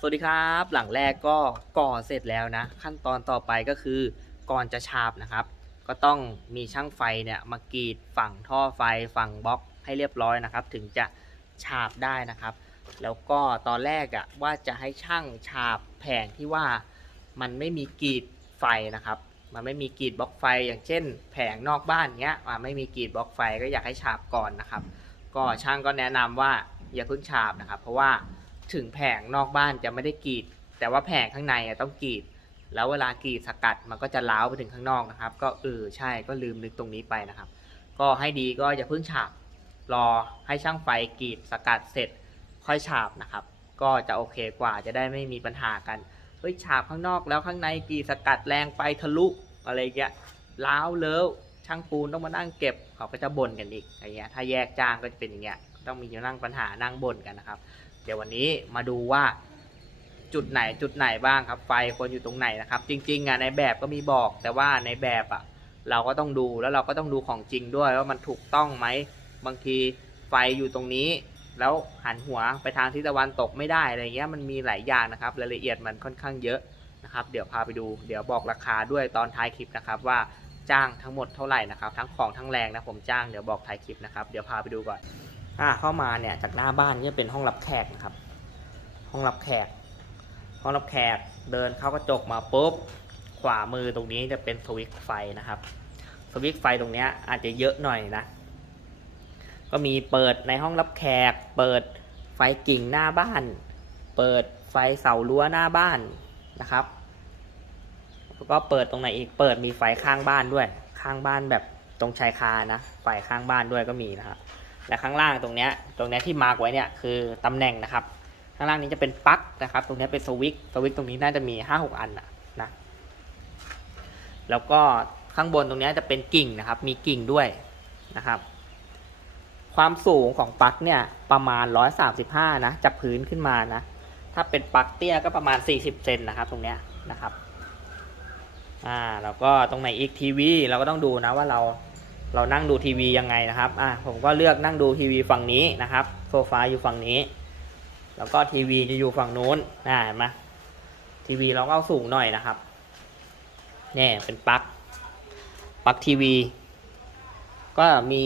สวัสดีครับ หลังแรกก็ก่อเสร็จแล้วนะ ขั้นตอนต่อไปก็คือก่อนจะฉาบนะครับ ก็ต้องมีช่างไฟเนี่ยมากรีดฝั่งท่อไฟฝั่งบล็อกให้เรียบร้อยนะครับ ถึงจะฉาบได้นะครับ แล้วก็ตอนแรกอะ่ะว่าจะให้ช่างฉาบแผงที่ว่ามันไม่มีกรีดไฟนะครับ มันไม่มีกรีดบล็อกไฟ อย่างเช่น แผงนอกบ้านเงี้ยอ่าไม่มีกรีดบล็อกไฟก็อยากให้ฉาบก่อนนะครับ ก็ช่างก็แนะนำว่าอย่าเพิ่งฉาบนะครับ เพราะว่า ถึงแผงนอกบ้านจะไม่ได้กรีด แต่ว่าแผงข้างในอะต้องกรีด แล้วเวลากรีดสกัดมันก็จะล้าวไปถึงข้างนอกนะครับ ก็เออใช่ก็ลืมนึกตรงนี้ไปนะครับ ก็ให้ดีก็อย่าเพิ่งฉาบรอให้ช่างไฟกรีดสกัดเสร็จค่อยฉาบนะครับ ก็จะโอเคกว่าจะได้ไม่มีปัญหากันเฮ้ยฉาบข้างนอกแล้วข้างในกรีดสกัดแรงไปทะลุอะไรเงี้ยล้าวเล้วช่างปูนต้องมานั่งเก็บเขาก็จะบ่นกันอีกอะไรเงี้ยถ้าแยกจ้างก็จะเป็นอย่างเงี้ยต้องมีนั่งปัญหานั่งบ่นกันนะครับ ดี๋ยววันนี้มาดูว่าจุดไหนจุดไหนบ้างครับไฟควรอยู่ตรงไหนนะครับ จริงๆอะในแบบก็มีบอก แต่ว่าในแบบอะเราก็ต้องดูแล้วเราก็ต้องดูของจริงด้วยว่ามันถูกต้องไหมบางทีไฟอยู่ตรงนี้ แล้วหันหัวไปทางทิศตะวันตกไม่ได้อะไรเงี้ยมันมีหลายอย่างนะครับรายละเอียดมันค่อนข้างเยอะนะครับ เดี๋ยวพาไปดู เดี๋ยวบอกราคาด้วยตอนท้ายคลิปนะครับว่าจ้างทั้งหมดเท่าไหร่นะครับ ทั้งของทั้งแรงนะผมจ้างเดี๋ยวบอกท้ายคลิปนะครับเดี๋ยวพาไปดูก่อน อ่าเข้ามาเนี่ยจากหน้าบ้านนี่เป็นห้องรับแขกนะครับ ห้องรับแขก ห้องรับแขกเดินเข้ากระจกมาปุ๊บขวามือตรงนี้จะเป็นสวิตช์ไฟนะครับสวิตช์ไฟตรงเนี้ยอาจจะเยอะหน่อยนะ ก็มีเปิดในห้องรับแขก เปิดไฟกิ่งหน้าบ้าน เปิดไฟเสารั้วหน้าบ้านนะครับแล้วก็เปิดตรงไหนอีกเปิดมีไฟข้างบ้านด้วย ข้างบ้านแบบตรงชายคานะไฟข้างบ้านด้วยก็มีนะครับ และข้างล่างตรงเนี้ยตรงเนี้ยที่มาร์กไว้เนี่ยคือตำแหน่งนะครับ ข้างล่างนี้จะเป็นปลั๊กนะครับ ตรงนี้เป็นสวิตสวิตตรงนี้น่าจะมีห้าหกอันนะนะแล้วก็ข้างบนตรงนี้จะเป็นกิ่งนะครับ มีกิ่งด้วยนะครับ ความสูงของปลั๊กเนี่ยประมาณ 135 นะจากพื้นขึ้นมานะ ถ้าเป็นปลั๊กเตี้ยก็ประมาณ 40 เซนนะครับ ตรงเนี้ยนะครับ อ่าแล้วก็ตรงไหนอีกทีวีเราก็ต้องดูนะว่าเรา เรานั่งดูทีวียังไงนะครับ อ่าผมก็เลือกนั่งดูทีวีฝั่งนี้นะครับ โซฟาอยู่ฝั่งนี้ แล้วก็ทีวีจะอยู่ฝั่งนู้นอ่าเห็นไหมทีวีเราก็เอาสูงหน่อยนะครับเนี่ยเป็นปลั๊ก ปลั๊กทีวี ก็มี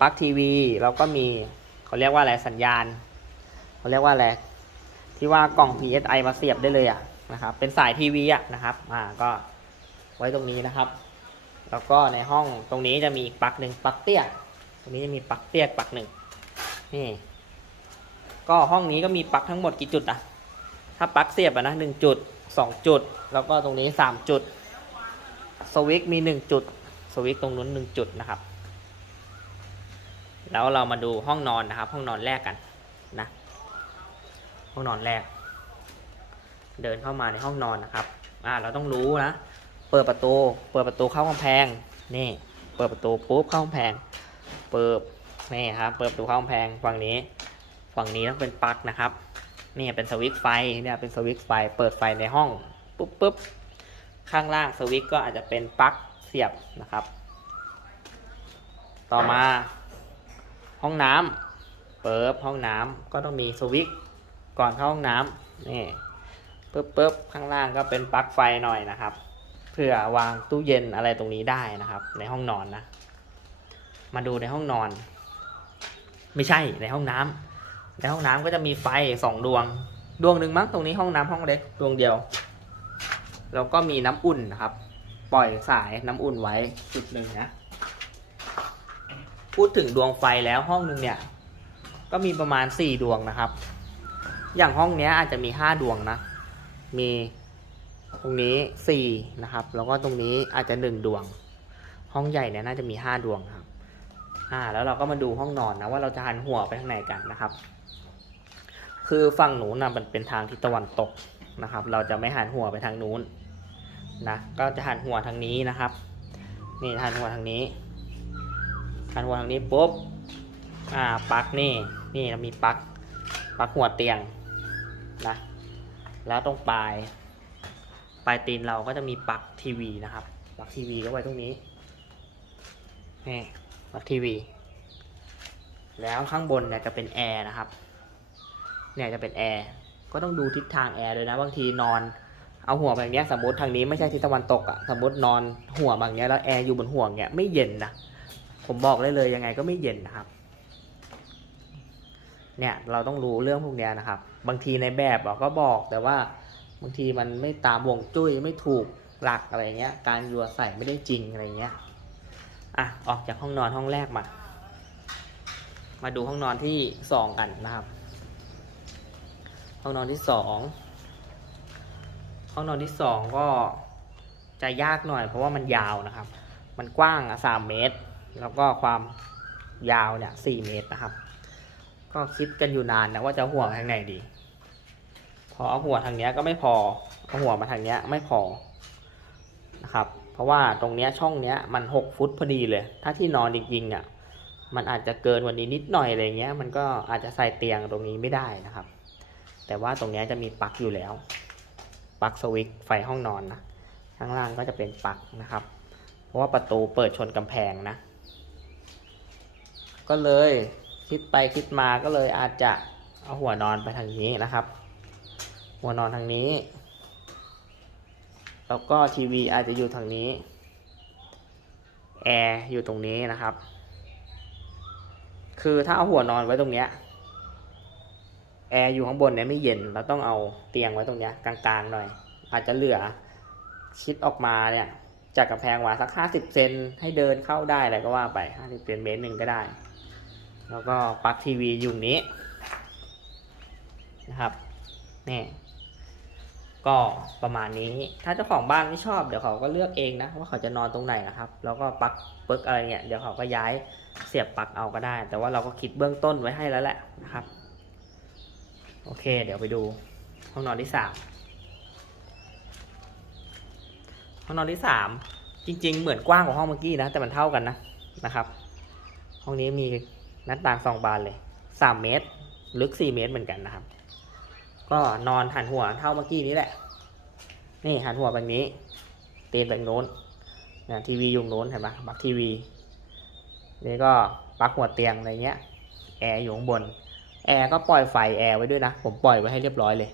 ปลั๊กทีวีแล้วก็มีเขาเรียกว่าอะไรสัญญาณเขาเรียกว่าอะไรที่ว่ากล่อง PSI มาเสียบได้เลยอะนะครับ เป็นสายทีวีอะนะครับ อ่าก็ไว้ตรงนี้นะครับ แล้วก็ในห้องตรงนี้จะมีอีกปลั๊กหนึ่งปลั๊กเตี้ย ตรงนี้จะมีปลั๊กเตี้ยปลั๊กหนึ่งนี่ ก็ห้องนี้ก็มีปลั๊กทั้งหมดกี่จุดอะถ้าปลั๊กเสียบอะนะหนึ่งจุดสองจุด แล้วก็ตรงนี้สามจุด สวิตช์มีหนึ่งจุด สวิตช์ตรงนู้นหนึ่งจุดนะครับ แล้วเรามาดูห้องนอนนะครับ ห้องนอนแรกกันนะ ห้องนอนแรก เดินเข้ามาในห้องนอนนะครับ อ่า เราต้องรู้นะ ปิดประตู เปิดประตูเข้ากำแพง นี่ เปิดประตูปุ๊บเข้ากำแพง เปิด นี่ครับ เปิดประตูเข้ากำแพงฝั่งนี้ ฝั่งนี้ต้องเป็นปลั๊กนะครับ นี่เป็นสวิตช์ไฟ เนี่ยเป็นสวิตช์ไฟ เปิดไฟในห้อง ปุ๊บปุ๊บข้างล่างสวิตช์ก็อาจจะเป็นปลั๊กเสียบนะครับ ต่อมา ห้องน้ำเปิดห้องน้ำก็ต้องมีสวิตช์ก่อนเข้าห้องน้ำนี่ปุ๊บปุ๊บข้างล่างก็เป็นปลั๊กไฟหน่อยนะครับ เพื่อวางตู้เย็นอะไรตรงนี้ได้นะครับ ในห้องนอนนะ มาดูในห้องนอน ไม่ใช่ในห้องน้ำในห้องน้ำก็จะมีไฟสองดวง ดวงหนึ่งมั้งตรงนี้ห้องน้ำห้องเล็กดวงเดียวแล้วก็มีน้ำอุ่นนะครับ ปล่อยสายน้ำอุ่นไว้จุดหนึ่งนะพูดถึงดวงไฟแล้วห้องหนึ่งเนี่ย ก็มีประมาณสี่ดวงนะครับ อย่างห้องเนี้ยอาจจะมีห้าดวงนะมี ตรงนี้สี่นะครับ แล้วก็ตรงนี้อาจจะหนึ่งดวง ห้องใหญ่เนี่ยน่าจะมีห้าดวงครับ อ่า แล้วเราก็มาดูห้องนอนนะว่าเราจะหันหัวไปทางไหนกันนะครับ คือฝั่งหนูนะมันเป็นทางทิศตะวันตกนะครับ เราจะไม่หันหัวไปทางนู้นนะก็จะหันหัวทางนี้นะครับ นี่หันหัวทางนี้หันหัวทางนี้ปุ๊บอ่าปลั๊กนี่นี่เรามีปลั๊กปลั๊กหัวเตียงนะแล้วตรงปลาย ปลายตีนเราก็จะมีปลั๊กทีวีนะครับปลั๊กทีวีก็ไว้ตรงนี้นี่ปลั๊กทีวี แล้วข้างบนเนี่ยจะเป็นแอร์นะครับ เนี่ยจะเป็นแอร์ก็ต้องดูทิศทางแอร์ด้วยนะบางทีนอนเอาหัวแบบเนี้ยสมมติทางนี้ไม่ใช่ทิศตะวันตกอะสมมตินอนหัวแบบเนี้ยแล้วแอร์อยู่บนหัวเนี้ยไม่เย็นนะผมบอกเลยเลยยังไงก็ไม่เย็นนะครับ เนี่ยเราต้องรู้เรื่องพวกเนี้ยนะครับ บางทีในแบบเราก็บอกแต่ว่า บางทีมันไม่ตามวงจุ้ยไม่ถูกหลักอะไรเงี้ย การยัวใส่ไม่ได้จริงอะไรเงี้ย อะออกจากห้องนอนห้องแรกมา มาดูห้องนอนที่สองกันนะครับ ห้องนอนที่สองห้องนอนที่สองก็จะยากหน่อย เพราะว่ามันยาวนะครับ มันกว้างสามเมตร แล้วก็ความยาวเนี่ยสี่เมตรนะครับ ก็คิดกันอยู่นานนะว่าจะหัวทางไหนดี พอเอาหัวทางเนี้ยก็ไม่พอเอาหัวมาทางเนี้ยไม่พอนะครับ เพราะว่าตรงเนี้ยช่องเนี้ยมันหกฟุตพอดีเลย ถ้าที่นอนจริงๆอะมันอาจจะเกินวันนี้นิดหน่อยอะไรเงี้ย มันก็อาจจะใส่เตียงตรงนี้ไม่ได้นะครับ แต่ว่าตรงเนี้ยจะมีปลั๊กอยู่แล้ว ปลั๊กสวิตช์ไฟห้องนอนนะ ข้างล่างก็จะเป็นปลั๊กนะครับ เพราะว่าประตูเปิดชนกำแพงนะ ก็เลยคิดไปคิดมาก็เลยอาจจะเอาหัวนอนไปทางนี้นะครับ หัวนอนทางนี้ แล้วก็ทีวีอาจจะอยู่ทางนี้ แอร์อยู่ตรงนี้นะครับ คือถ้าเอาหัวนอนไว้ตรงเนี้ย แอร์อยู่ข้างบนเนี่ยไม่เย็น เราต้องเอาเตียงไว้ตรงเนี้ยกลางๆหน่อย อาจจะเหลือชิดออกมาเนี่ยจากกำแพงมาสักห้าสิบเซนให้เดินเข้าได้อะไรก็ว่าไปห้าสิบเซนเมตรหนึ่งก็ได้ แล้วก็ปลั๊กทีวีอยู่นี้นะครับนี่ ก็ประมาณนี้ ถ้าเจ้าของบ้านไม่ชอบเดี๋ยวเขาก็เลือกเองนะว่าเขาจะนอนตรงไหนนะครับ แล้วก็ปลั๊กเปิกอะไรเนี่ยเดี๋ยวเขาก็ย้ายเสียบปลั๊กเอาก็ได้ แต่ว่าเราก็คิดเบื้องต้นไว้ให้แล้วแหละนะครับ โอเค เดี๋ยวไปดูห้องนอนที่สามห้องนอนที่สามจริง ๆ เหมือนกว้างกว่าห้องเมื่อกี้นะ แต่มันเท่ากันนะนะครับ ห้องนี้มีหน้าต่างสองบานเลยสามเมตร ลึกสี่เมตรเหมือนกันนะครับ ก็นอนหันหัวเท่าเมื่อกี้นี้แหละ นี่หันหัวแบบนี้ เตียงแบบโน้นนะทีวีอยุงโน้นเห็นปะบักทีวี นี่ก็ปลั๊กหัวเตียงอะไรเงี้ย แอร์อยู่ข้างบน แอร์ก็ปล่อยไฟแอร์ไว้ด้วยนะ ผมปล่อยไว้ให้เรียบร้อยเลย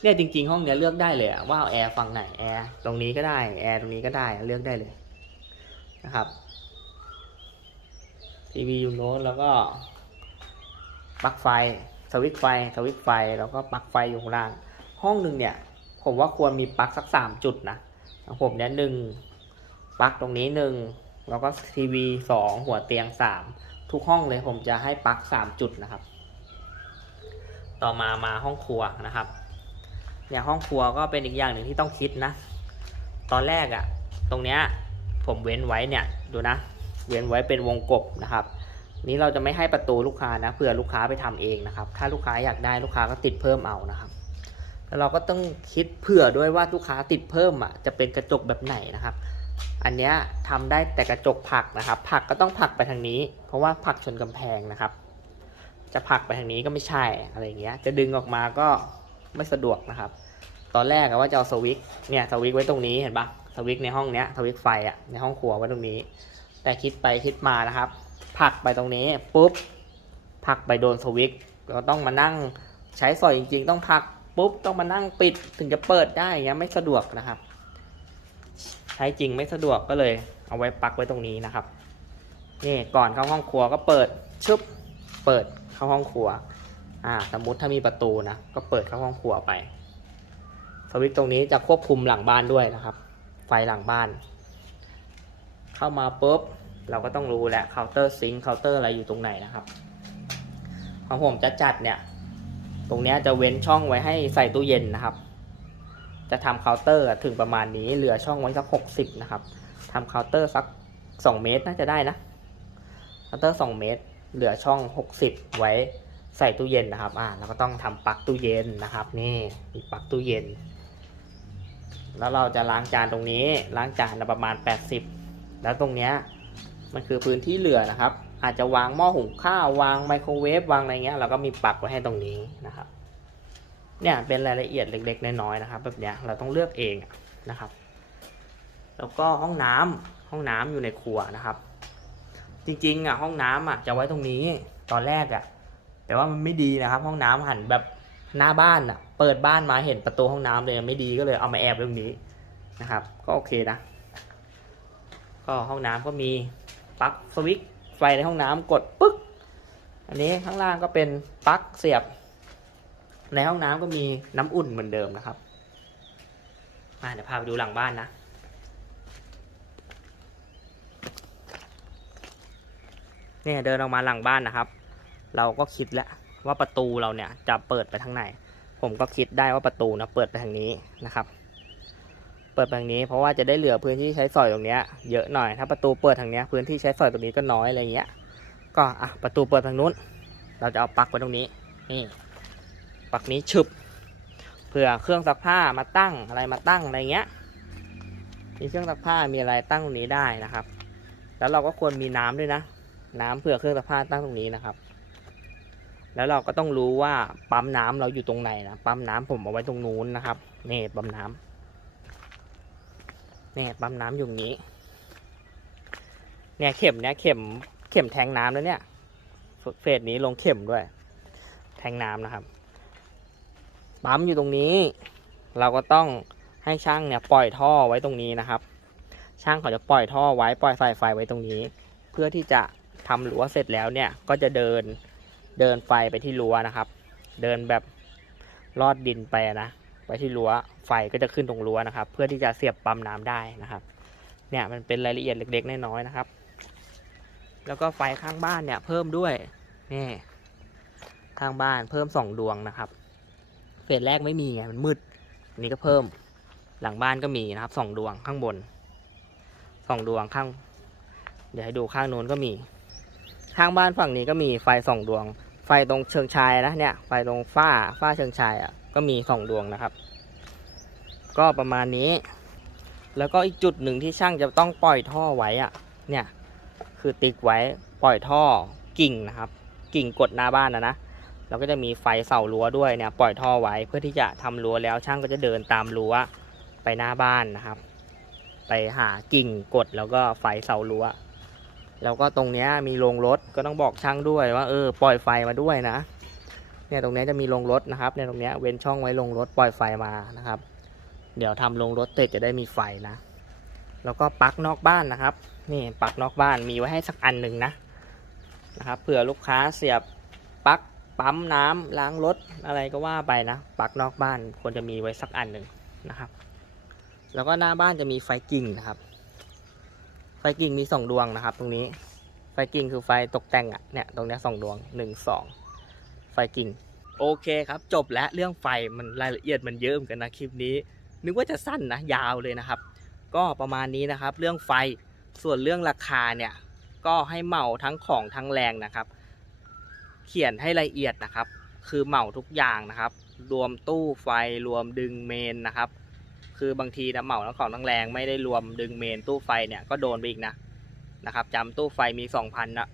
เนี่ยจริง ๆ ห้องเนี้ยเลือกได้เลยว่าเอาแอร์ฝั่งไหนแอร์ตรงนี้ก็ได้ แอร์ตรงนี้ก็ได้เลือกได้เลยนะครับทีวีอยู่โน้นแล้วก็ปลั๊กไฟ สวิตไฟสวิตไฟแล้วก็ปลั๊กไฟอยู่ข้างล่าง ห้องหนึ่งเนี่ย ผมว่าควรมีปลั๊กสักสามจุดนะของผมเนี่ยหนึ่งปลั๊กตรงนี้หนึ่งแล้วก็ทีวีสองหัวเตียงสามทุกห้องเลยผมจะให้ปลั๊กสามจุดนะครับ ต่อมามาห้องครัวนะครับ เนี่ยห้องครัวก็เป็นอีกอย่างหนึ่งที่ต้องคิดนะ ตอนแรกอะ่ะ ตรงเนี้ยผมเว้นไว้เนี่ยดูนะ เว้นไว้เป็นวงกบนะครับ นี้เราจะไม่ให้ประตูลูกค้านะเผื่อลูกค้าไปทำเองนะครับ ถ้าลูกค้าอยากได้ลูกค้าก็ติดเพิ่มเอานะครับ แล้วเราก็ต้องคิดเผื่อด้วยว่าลูกค้าติดเพิ่มอะจะเป็นกระจกแบบไหนนะครับ อันเนี้ยทำได้แต่กระจกผักนะครับ ผักก็ต้องผักไปทางนี้ เพราะว่าผักชนกำแพงนะครับ จะผักไปทางนี้ก็ไม่ใช่อะไรเงี้ย จะดึงออกมาก็ไม่สะดวกนะครับ ตอนแรกว่าจะเอาสวิตช์เนี่ยสวิตช์ไว้ตรงนี้เห็นปะสวิตช์ในห้องเนี้ยสวิตช์ไฟอะในห้องครัวไว้ตรงนี้ แต่คิดไปคิดมานะครับ ผักไปตรงนี้ปุ๊บผักไปโดนสวิตช์ก็ต้องมานั่งใช้สอยจริง ๆ ต้องผักปุ๊บต้องมานั่งปิดถึงจะเปิดได้ย่างเงี้ยไม่สะดวกนะครับ ใช้จริงไม่สะดวกก็เลย เอาไว้ปักไว้ตรงนี้นะครับนี่ก่อนเข้าห้องครัวก็เปิดชึบเปิดเข้าห้องครัวอ่าสมมุติถ้ามีประตูนะก็เปิดเข้าห้องครัวไปสวิตช์ตรงนี้จะควบคุมหลังบ้านด้วยนะครับ ไฟหลังบ้าน เข้ามาปุ๊บ เราก็ต้องรู้แล้วเคาน์เตอร์ซิงค์เคาน์เตอร์อะไรอยู่ตรงไหนนะครับ ของผมจะจัดเนี่ย ตรงนี้จะเว้นช่องไว้ให้ใส่ตู้เย็นนะครับ จะทำเคาน์เตอร์ถึงประมาณนี้เหลือช่องไว้สักหกสิบนะครับทำเคาน์เตอร์สักสองเมตรน่าจะได้นะเคาน์เตอร์สองเมตร เหลือช่องหกสิบไว้ใส่ตู้เย็นนะครับ อ่าเราก็ต้องทำปลั๊กตู้เย็นนะครับ นี่มีปลั๊กตู้เย็น แล้วเราจะล้างจานตรงนี้ ล้างจานประมาณ 80 แล้วตรงเนี้ย มันคือพื้นที่เหลือนะครับ อาจจะวางหม้อหุงข้าววางไมโครเวฟวางอะไรเงี้ยเราก็มีปักไว้ให้ตรงนี้นะครับ เนี่ยเป็นรายละเอียดเล็ก ๆ น้อยๆนะครับ แบบเนี้ยเราต้องเลือกเองนะครับ แล้วก็ห้องน้ำห้องน้ำอยู่ในครัวนะครับ จริงๆอะห้องน้ำอะจะไว้ตรงนี้ตอนแรกอะแต่ว่ามันไม่ดีนะครับ ห้องน้ำหันแบบหน้าบ้านอะ เปิดบ้านมาเห็นประตูห้องน้ำเลยไม่ดีก็เลยเอามาแอบตรงนี้นะครับ ก็โอเคนะก็ห้องน้ำก็มี ปลั๊กสวิตช์ไฟในห้องน้ำกดปึ๊ก อันนี้ข้างล่างก็เป็นปลั๊กเสียบ ในห้องน้ำก็มีน้ำอุ่นเหมือนเดิมนะครับมาเดี๋ยวพาไปดูหลังบ้านนะ เนี่ยเดินออกมาหลังบ้านนะครับ เราก็คิดแล้วว่าประตูเราเนี่ยจะเปิดไปทางไหน ผมก็คิดได้ว่าประตูนะเปิดไปทางนี้นะครับ เปิดไปทางนี้เพราะว่าจะได้เหลือพื้นที่ใช้สอยตรงเนี้ยเยอะหน่อย ถ้าประตูเปิดทางเนี้ยพื้นที่ใช้สอยตรงนี้ก็น้อยอะไรเงี้ย ก็อะประตูเปิดทางนู้น เราจะเอาปลั๊กไว้ตรงนี้นี่ปลั๊กนี้ฉึบเผื่อเครื่องซักผ้ามาตั้งอะไรมาตั้งอะไรเงี้ย มีเครื่องซักผ้ามีอะไรตั้งตรงนี้ได้นะครับ แล้วเราก็ควรมีน้ำด้วยนะ น้ำเผื่อเครื่องซักผ้าตั้งตรงนี้นะครับ แล้วเราก็ต้องรู้ว่าปั๊มน้ำเราอยู่ตรงไหนนะปั๊มน้ำผมเอาไว้ตรงนู้นนะครับนี่ปั๊มน้ำนี่ปั๊มน้ำอยู่นี้ เนี่ยเข็มเนี่ยเข็มเข็มแทงน้ำแล้วเนี่ยเฟสนี้ลงเข็มด้วย แทงน้ำนะครับ ปั๊มอยู่ตรงนี้ เราก็ต้องให้ช่างเนี่ยปล่อยท่อไว้ตรงนี้นะครับ ช่างเขาจะปล่อยท่อไว้ปล่อยสายไฟไว้ตรงนี้ เพื่อที่จะทำรั้วเสร็จแล้วเนี่ยก็จะเดินเดินไฟไปที่รั้วนะครับ เดินแบบลอดดินไปนะ ไปที่รั้วไฟก็จะขึ้นตรงรั้วนะครับ เพื่อที่จะเสียบปั๊มน้ำได้นะครับ เนี่ยมันเป็นรายละเอียดเล็กๆน้อยๆนะครับ แล้วก็ไฟข้างบ้านเนี่ยเพิ่มด้วยนี่ข้างบ้านเพิ่มสองดวงนะครับเฟสแรกไม่มีไงมันมืดอันนี้ก็เพิ่มหลังบ้านก็มีนะครับสองดวงข้างบนสองดวงข้าง เดี๋ยวให้ดูข้างนู้นก็มี ข้างบ้านฝั่งนี้ก็มีไฟสองดวง ไฟตรงเชิงชายนะเนี่ยไฟตรงฝ้าฝ้าเชิงชายอะก็มีสองดวงนะครับ ก็ประมาณนี้ แล้วก็อีกจุดหนึ่งที่ช่างจะต้องปล่อยท่อไว้อะเนี่ยคือติ๊กไว้ปล่อยท่อกิ่งนะครับ กิ่งกดหน้าบ้านนะนะแล้วก็จะมีไฟเสารั้วด้วยเนี่ยปล่อยท่อไว้เพื่อที่จะทำรั้วแล้วช่างก็จะเดินตามรั้วไปหน้าบ้านนะครับ ไปหากิ่งกดแล้วก็ไฟเสารั้วแล้วก็ตรงนี้มีโรงรถก็ต้องบอกช่างด้วยว่าเออปล่อยไฟมาด้วยนะ เนี่ยตรงนี้จะมีโรงรถนะครับเนี่ยตรงนี้เว้นช่องไว้โรงรถปล่อยไฟมานะครับ เดี๋ยวทำโรงรถเสร็จจะได้มีไฟนะ แล้วก็ปลั๊กนอกบ้านนะครับ นี่ปลั๊กนอกบ้านมีไว้ให้สักอันหนึ่งนะนะครับเผื่อลูกค้าเสียบปลั๊กปั๊มน้ำล้างรถอะไรก็ว่าไปนะปลั๊กนอกบ้านควรจะมีไว้สักอันหนึ่งนะครับ แล้วก็หน้าบ้านจะมีไฟกิ่งนะครับ ไฟกิ่งมีสองดวงนะครับ ตรงนี้ไฟกิ่งคือไฟตกแต่งอะเนี่ยตรงนี้สองดวงหนึ่งสองไฟกิ่งโอเคครับ จบแล้วเรื่องไฟมันรายละเอียดมันเยอะเหมือนกันนะคลิปนี้ นึกว่าจะสั้นนะยาวเลยนะครับ ก็ประมาณนี้นะครับเรื่องไฟส่วนเรื่องราคาเนี่ยก็ให้เหมาทั้งของทั้งแรงนะครับ เขียนให้ละเอียดนะครับ คือเหมาทุกอย่างนะครับ รวมตู้ไฟรวมดึงเมนนะครับ คือบางทีนะเหมาทั้งของทั้งแรงไม่ได้รวมดึงเมนตู้ไฟเนี่ยก็โดนไปอีกนะนะครับจำตู้ไฟมี 2,000นะ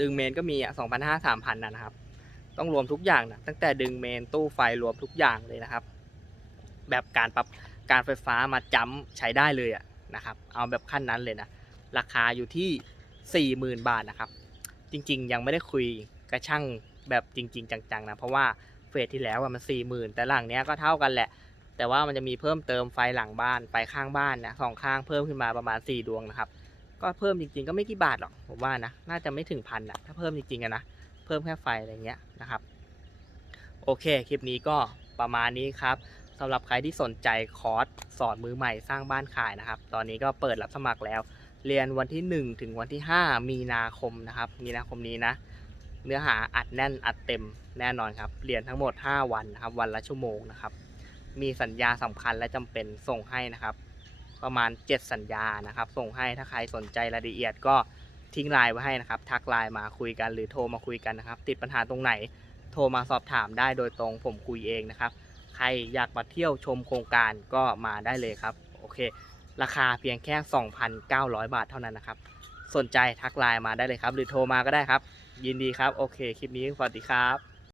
ดึงเมนก็มีอะ2 5 0 0 3,000นนะครับ ต้องรวมทุกอย่างนะตั้งแต่ดึงเมนตู้ไฟรวมทุกอย่างเลยนะครับ แบบการปรับ การไฟฟ้ามาจำใช้ได้เลยอะนะครับเอาแบบขั้นนั้นเลยนะราคาอยู่ที่ 40,000 บาทนะครับ จริงๆ ยังไม่ได้คุยกระช่างแบบจริง ๆ จังๆนะเพราะว่าเฟสที่แล้วมัน40,000 แต่หลังเนี้ยก็เท่ากันแหละ แต่ว่ามันจะมีเพิ่มเติมไฟหลังบ้านไฟข้างบ้านนะสองข้างเพิ่มขึ้นมาประมาณ 4 ดวงนะครับก็เพิ่มจริงๆก็ไม่กี่บาทหรอกผมว่านะน่าจะไม่ถึงพันอะถ้าเพิ่มจริงๆอะนะเพิ่มแค่ไฟอะไรเงี้ยนะครับ โอเคคลิปนี้ก็ประมาณนี้ครับ สำหรับใครที่สนใจคอร์สสอนมือใหม่สร้างบ้านขายนะครับ ตอนนี้ก็เปิดรับสมัครแล้ว เรียนวันที่ 1 ถึงวันที่ 5 มีนาคมนะครับ มีนาคมนี้นะ เนื้อหาอัดแน่นอัดเต็มแน่นอนครับ เรียนทั้งหมด 5 วันนะครับ วันละชั่วโมงนะครับ มีสัญญาสำคัญและจำเป็นส่งให้นะครับ ประมาณ 7 สัญญานะครับ ส่งให้ถ้าใครสนใจรายละเอียดก็ทิ้งไลน์ไว้ให้นะครับ ทักไลน์มาคุยกันหรือโทรมาคุยกันนะครับ ติดปัญหาตรงไหน โทรมาสอบถามได้โดยตรงผมคุยเองนะครับ ใครอยากมาเที่ยวชมโครงการก็มาได้เลยครับ โอเค ราคาเพียงแค่ 2,900 บาทเท่านั้นนะครับ สนใจทักไลน์มาได้เลยครับ หรือโทรมาก็ได้ครับ ยินดีครับ โอเค คลิปนี้สวัสดีครับ